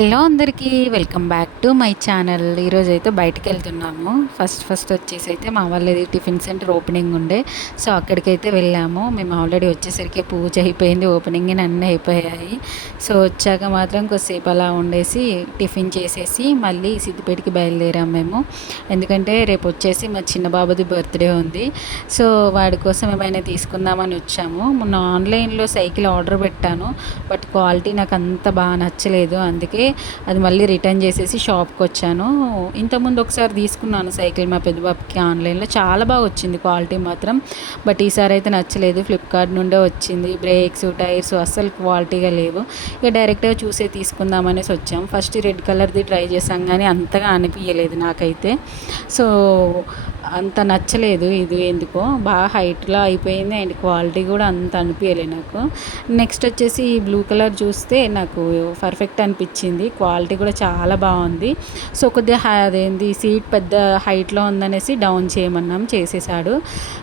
Hello అందరికీ welcome back to my channel. ఈరోజు అయితే బయటకు వెళ్తున్నాము. ఫస్ట్ వచ్చేసి అయితే మా వాళ్ళది టిఫిన్ సెంటర్ ఓపెనింగ్ ఉండే, సో అక్కడికైతే వెళ్ళాము. మేము ఆల్రెడీ వచ్చేసరికి పూజ అయిపోయింది, ఓపెనింగ్ అన్నీ అయిపోయాయి. సో వచ్చాక మాత్రం కొద్దిసేపు అలా ఉండేసి టిఫిన్ చేసేసి మళ్ళీ సిద్దిపేటకి బయలుదేరాము మేము. ఎందుకంటే రేపు వచ్చేసి మా చిన్న బాబుది బర్త్డే ఉంది. సో వాడి కోసం ఏమైనా తీసుకుందామని వచ్చాము. మొన్న ఆన్లైన్లో సైకిల్ ఆర్డర్ పెట్టాను, బట్ క్వాలిటీ నాకు అంత బాగా నచ్చలేదు. అందుకే అది మళ్ళీ రిటర్న్ చేసేసి షాప్కి వచ్చాను. ఇంతకుముందు ఒకసారి తీసుకున్నాను సైకిల్ మా పెద్ద బాబుకి ఆన్లైన్లో, చాలా బాగా వచ్చింది క్వాలిటీ మాత్రం. బట్ ఈసారి అయితే నచ్చలేదు, ఫ్లిప్కార్ట్ నుండే వచ్చింది. బ్రేక్స్ టైర్స్ అస్సలు క్వాలిటీగా లేవు. ఇక డైరెక్ట్గా చూసే తీసుకుందామనేసి వచ్చాం. ఫస్ట్ రెడ్ కలర్ది ట్రై చేసాం కానీ అంతగా అనిపించలేదు నాకైతే. సో అంత నచ్చలేదు, ఇది ఎందుకో బాగా హైట్లో అయిపోయింది అండ్ క్వాలిటీ కూడా అంత అనిపించలేదు నాకు. నెక్స్ట్ వచ్చేసి ఈ బ్లూ కలర్ చూస్తే నాకు పర్ఫెక్ట్ అనిపించింది, క్వాలిటీ కూడా చాలా బాగుంది. సో కొద్దిగా అదేంది సీట్ పెద్ద హైట్లో ఉందనేసి డౌన్ చేయమన్నాం, చేసేసాడు.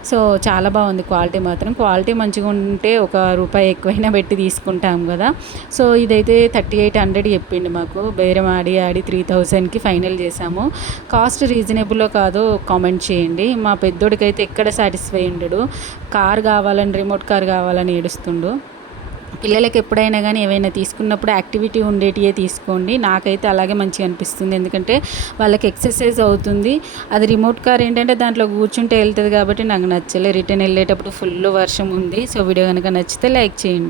సో చాలా బాగుంది క్వాలిటీ మాత్రం. క్వాలిటీ మంచిగా ఉంటే ఒక రూపాయి ఎక్కువైనా పెట్టి తీసుకుంటాం కదా. సో ఇదైతే 3800 చెప్పిండు మాకు. బేరం ఆడి 3000కి ఫైనల్ చేసాము. కాస్ట్ రీజనబుల్లో కాదో కామెంట్ చేయండి. మా పెద్దోడికైతే ఎక్కడ సాటిస్ఫై ఉండడు, కార్ కావాలని రిమోట్ కార్ కావాలని ఏడుస్తుండు. పిల్లలకి ఎప్పుడైనా కానీ ఏవైనా తీసుకున్నప్పుడు యాక్టివిటీ ఉండేటివే తీసుకోండి. నాకైతే అలాగే మంచిగా అనిపిస్తుంది, ఎందుకంటే వాళ్ళకి ఎక్సర్సైజ్ అవుతుంది. అది రిమోట్ కార్ ఏంటంటే దాంట్లో కూర్చుంటే వెళ్తుంది కాబట్టి నాకు నచ్చలే. రిటర్న్ వెళ్ళేటప్పుడు ఫుల్ వర్షం ఉంది. సో వీడియో కనుక నచ్చితే లైక్ చేయండి.